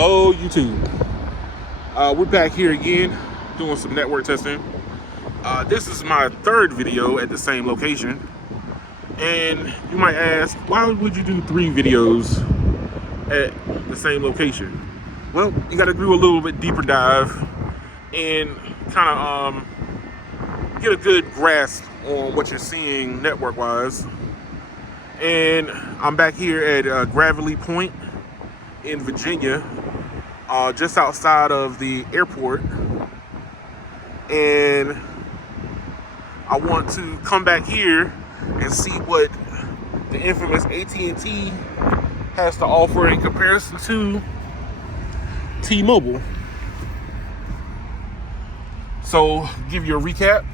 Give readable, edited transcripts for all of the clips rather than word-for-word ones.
Hello, YouTube. We're back here again doing some network testing. This is my third video at the same location. And you might ask, why would you do 3 videos at the same location? Well, you got to do a little bit deeper dive and kind of get a good grasp on what you're seeing network-wise. And I'm back here at Gravely Point in Virginia, just outside of the airport, and I want to come back here and see what the infamous AT&T has to offer in comparison to T-Mobile. So, give you a recap.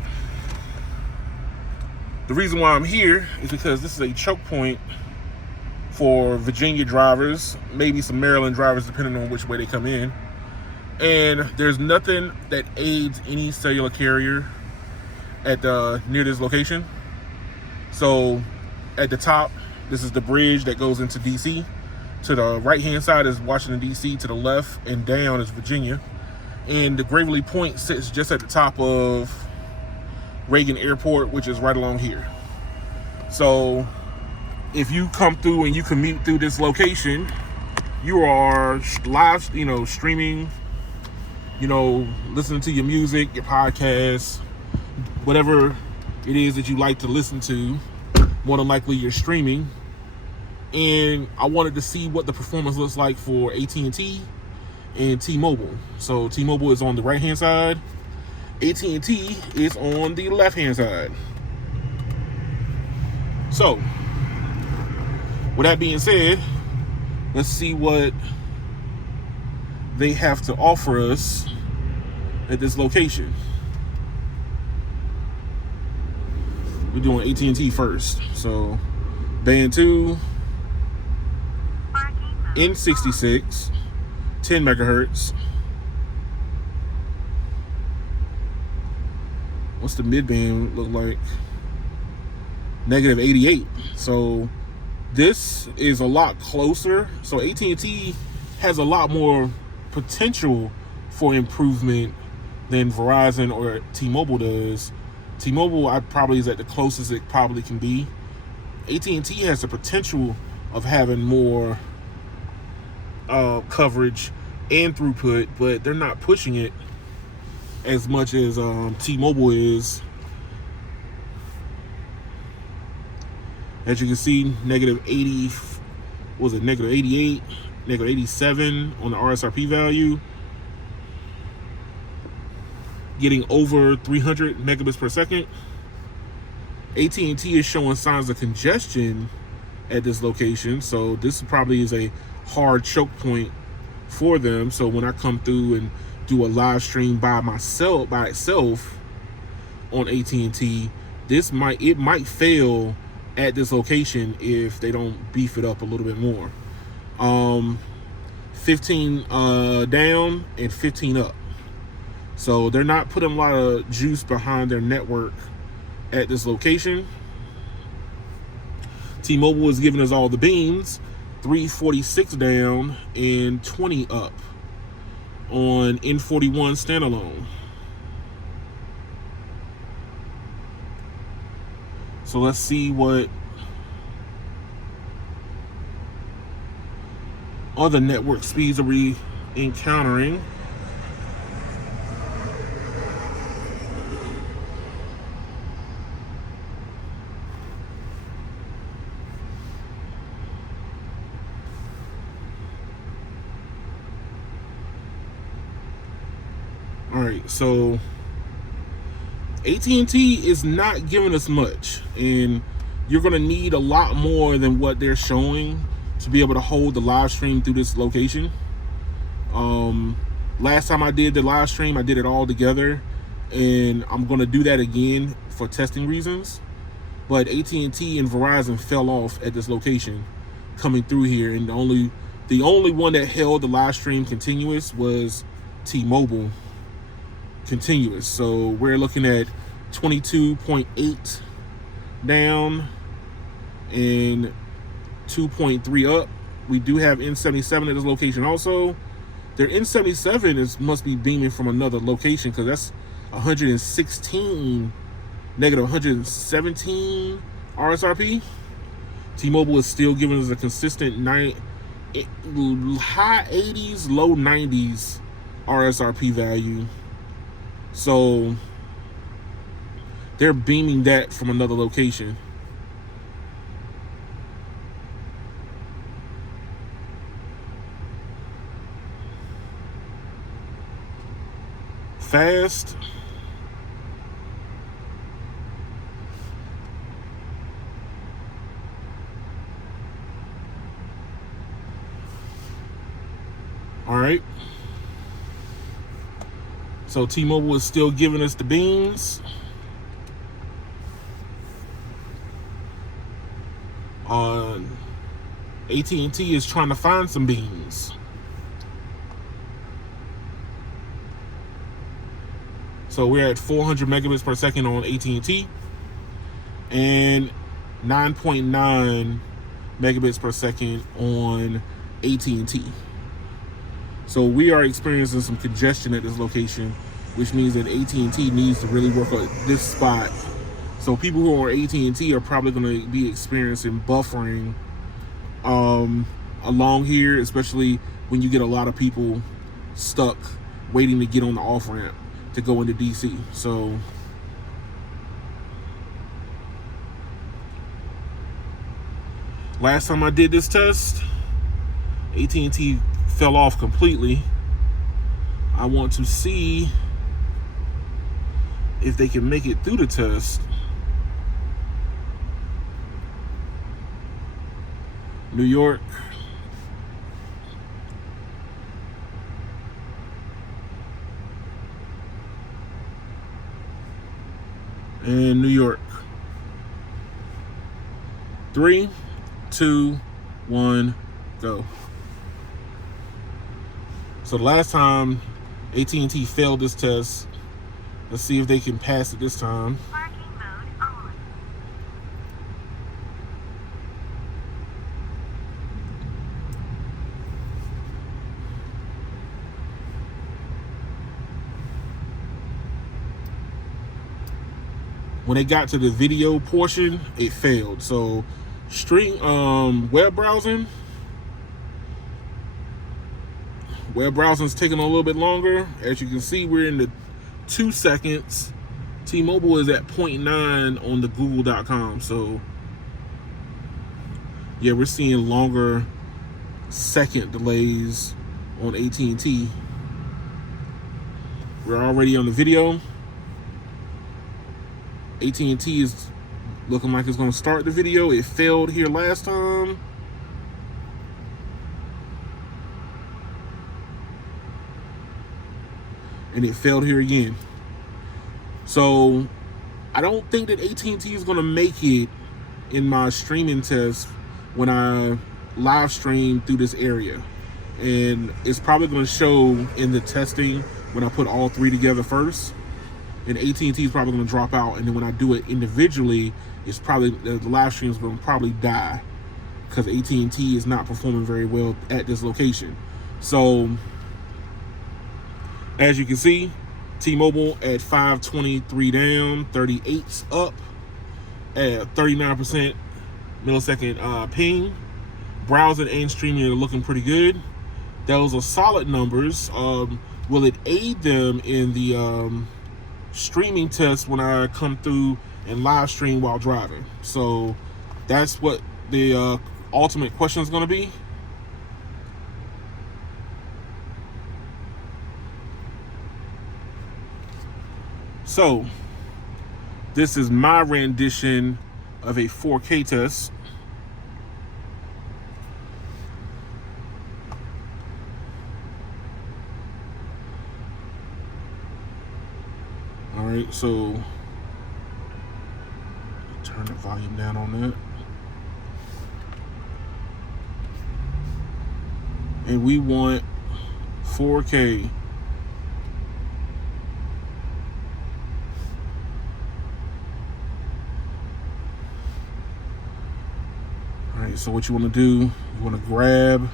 The reason why I'm here is because this is a choke point for Virginia drivers, maybe some Maryland drivers, depending on which way they come in. And there's nothing that aids any cellular carrier at near this location. So at the top, this is the bridge that goes into DC. To the right-hand side is Washington, DC. To the left and down is Virginia. And the Gravely Point sits just at the top of Reagan Airport, which is right along here. So if you come through and you commute through this location, you are live, streaming, listening to your music, your podcasts, whatever it is that you like to listen to. More than likely you're streaming. And I wanted to see what the performance looks like for AT&T and T-Mobile. So T-Mobile is on the right-hand side. AT&T is on the left-hand side. So, with that being said, let's see what they have to offer us at this location. We're doing AT&T first. So, band 2, N66, 10 megahertz. What's the mid-band look like? -88. So this is a lot closer. So AT&T has a lot more potential for improvement than Verizon or T-Mobile does. T-Mobile probably is at the closest it probably can be. AT&T has the potential of having more coverage and throughput, but they're not pushing it as much as T-Mobile is. As you can see, -80, what was it, -88, -87 on the RSRP value. Getting over 300 megabits per second. AT&T is showing signs of congestion at this location, so this probably is a hard choke point for them. So when I come through and do a live stream by itself on AT&T, it might fail at this location if they don't beef it up a little bit more. 15 down and 15 up. So they're not putting a lot of juice behind their network at this location. T-Mobile is giving us all the beans, 346 down and 20 up on N41 standalone. So let's see what other network speeds are we encountering. All right, so AT&T is not giving us much, and you're going to need a lot more than what they're showing to be able to hold the live stream through this location. Last time I did the live stream, I did it all together, and I'm going to do that again for testing reasons. But AT&T and Verizon fell off at this location coming through here, and the only one that held the live stream continuous was T-Mobile continuous. So we're looking at 22.8 down and 2.3 up. We do have N77 at this location also. Their N77 must be beaming from another location, because that's 116, negative 117 RSRP. T-Mobile is still giving us a consistent high 80s, low 90s RSRP value. So they're beaming that from another location. Fast. All right. So T-Mobile is still giving us the beams. AT&T is trying to find some beams. So we're at 400 megabits per second on AT&T and 9.9 megabits per second on AT&T. So we are experiencing some congestion at this location, which means that AT&T needs to really work on this spot. So people who are AT&T are probably going to be experiencing buffering along here, especially when you get a lot of people stuck waiting to get on the off-ramp to go into DC. So last time I did this test, AT&T fell off completely. I want to see if they can make it through the test. New York. And New York. 3, 2, 1, go. So the last time AT&T failed this test, let's see if they can pass it this time. Parking mode on. When it got to the video portion, it failed. So web browsing's taking a little bit longer. As you can see, we're in the 2 seconds. T-Mobile is at 0.9 on the google.com. So yeah, we're seeing longer second delays on AT&T. We're already on the video. AT&T is looking like it's going to start the video. It failed here last time. And it failed here again. So I don't think that AT&T is going to make it in my streaming test when I live stream through this area. And it's probably going to show in the testing when I put all three together first. And AT&T is probably going to drop out. And then when I do it individually, it's probably the live stream is going to probably die because AT&T is not performing very well at this location. So as you can see, T-Mobile at 523 down, 38 up, at 39% millisecond ping. Browsing and streaming are looking pretty good. Those are solid numbers. Will it aid them in the streaming test when I come through and live stream while driving? So that's what the ultimate question is going to be. So this is my rendition of a 4K test. All right, so turn the volume down on that. And we want 4K. All right, so what you want to do, you want to grab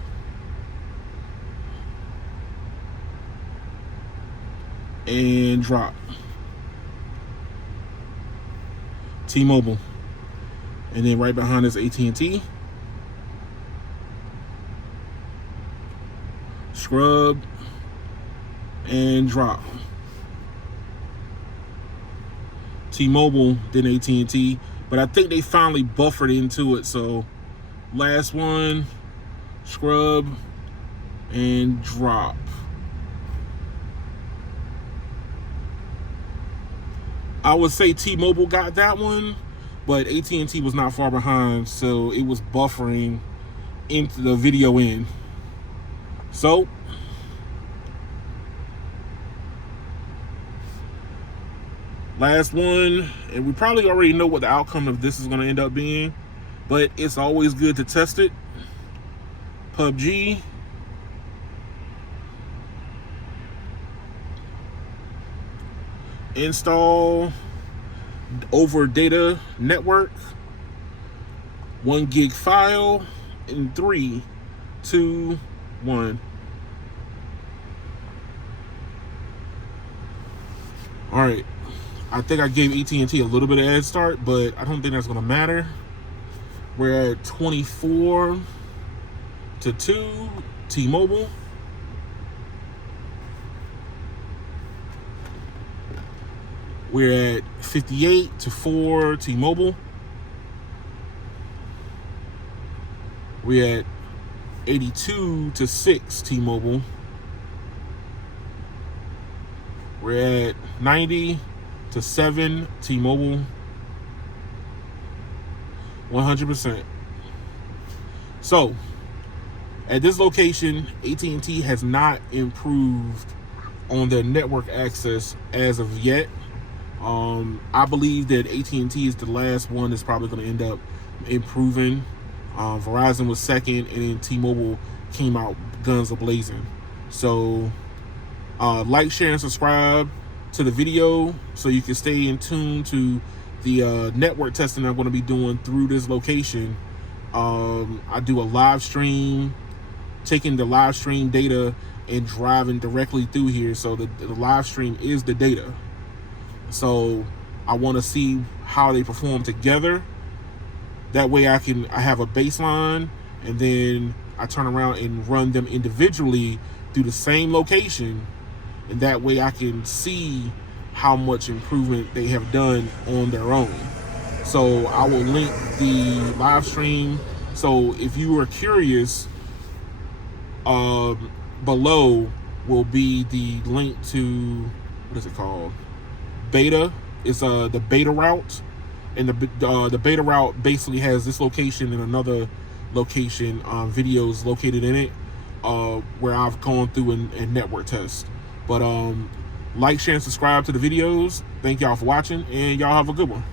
and drop. T-Mobile. And then right behind is AT&T. Scrub and drop. T-Mobile, then AT&T. But I think they finally buffered into it. So last one, scrub and drop. I would say T-Mobile got that one, but AT&T was not far behind, so it was buffering into the video in. So last one, and we probably already know what the outcome of this is going to end up being, but it's always good to test it. PUBG. Install over data network. 1 gig file in 3, 2, 1. All right. I think I gave AT&T a little bit of head start, but I don't think that's going to matter. We're at 24-2, T-Mobile. We're at 58-4, T-Mobile. We're at 82-6, T-Mobile. We're at 90-7, T-Mobile. 100%. So, at this location, AT&T has not improved on their network access as of yet. I believe that AT&T is the last one that's probably going to end up improving. Verizon was second, and then T-Mobile came out guns a-blazing. So like, share, and subscribe to the video so you can stay in tune to the network testing I'm going to be doing through this location. I do a live stream, taking the live stream data and driving directly through here. So the live stream is the data. So I want to see how they perform together. That way I have a baseline, and then I turn around and run them individually through the same location, and that way I can see how much improvement they have done on their own. So I will link the live stream. So if you are curious, below will be the link to, what is it called? Beta. It's the beta route, and the beta route basically has this location and another location, videos located in it, where I've gone through and network test. But like, share, and subscribe to the videos. Thank y'all for watching, and y'all have a good one.